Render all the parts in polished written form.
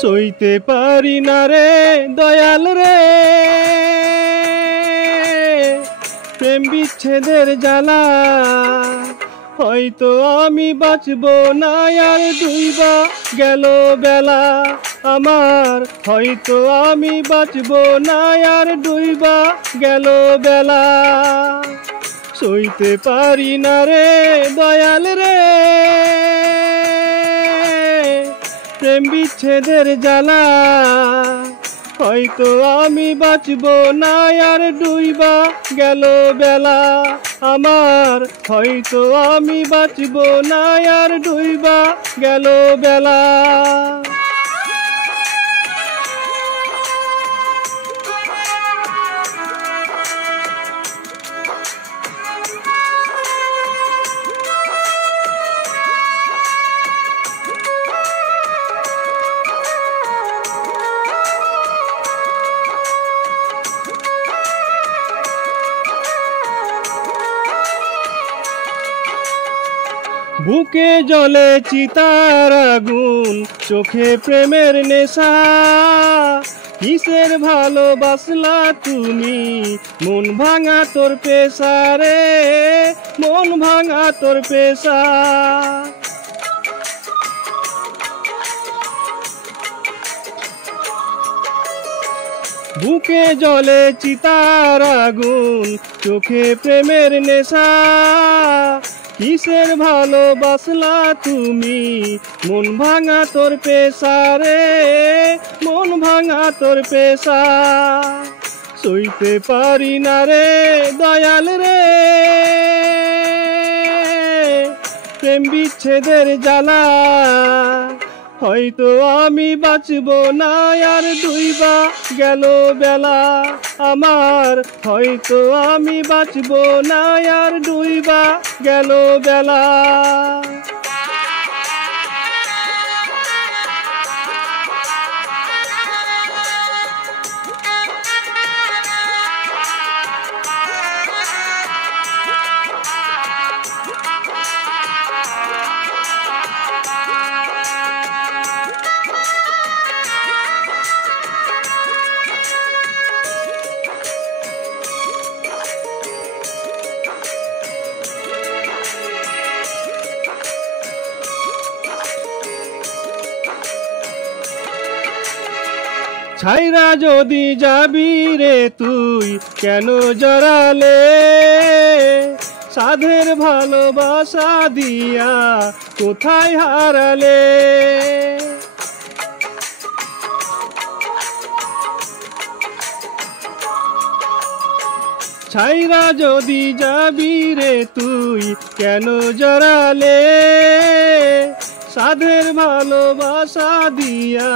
সইতে পারি না রে দয়াল রে প্রেম বিচ্ছেদের জ্বালা। হয়তো আমি বাঁচব না আর ডুইবা গেল বেলা আমার, হয়তো আমি বাঁচব না আর ডুইবা গেল বেলা। সইতে পারি না রে দয়াল রে প্রেম বিচ্ছেদের জ্বালা। হয়তো আমি বাঁচব না আর ডুইবা গেল বেলা আমার, হয়তো আমি বাঁচব না আর ডুইবা গেল বেলা। বুকে জ্বলে চিতার আগুন, চোখে প্রেমের নেশা। কিসের ভালোবাসলা তুমি, মন ভাঙা তোর পেশা রে, মন ভাঙা তোর পেশা। বুকে জ্বলে চিতার আগুন, চোখে প্রেমের নেশা। কিসের ভালোবাসলা তুমি, মন ভাঙা তোর পেশা রে, মন ভাঙা তোর পেশা। সইতে পারি না রে দয়াল রে প্রেম বিচ্ছেদের জ্বালা। হয়তো আমি বাঁচব না আর ডুইবা গেল বেলা আমার, হয়তো আমি বাঁচব না আর ডুইবা গেল বেলা। ছাইরা যদি যাবি রে তুই কেন জড়ালে, সাধের ভালোবাসা দিয়া কোথায় হারালে। ছাইরা যদি যাবি রে তুই কেন জড়ালে, সাধের ভালোবাসা দিয়া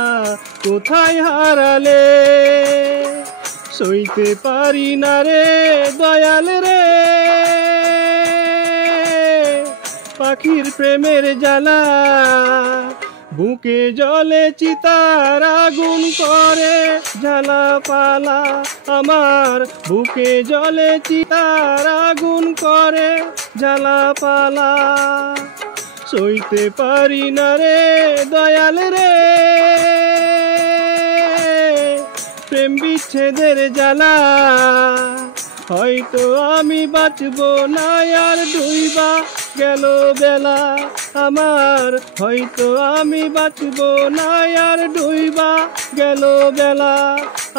কোথায় হারালে। সইতে পারি না রে দয়াল রে পাখির প্রেমের জ্বালা। বুকে জ্বলে চিতার আগুন করে জ্বালা পালা আমার, বুকে জ্বলে চিতার আগুন করে জ্বালা পালা। সইতে পারি না রে দয়াল রে প্রেম বিচ্ছেদের জ্বালা। হয়তো আমি বাঁচব না আর ডুইবা গেল বেলা আমার, হয়তো আমি বাঁচব না আর ডুইবা গেল বেলা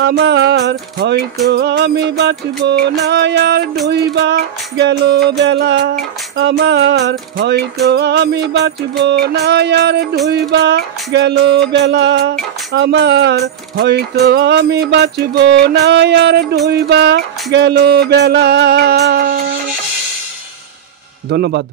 আমার, হয়তো আমি বাঁচব না আর ডুইবা গেল বেলা আমার, হয়তো আমি বাঁচব না আর ডুইবা গেল বেলা আমার, হয়তো আমি বাঁচব না আর ডুইবা গেল বেলা। ধন্যবাদ।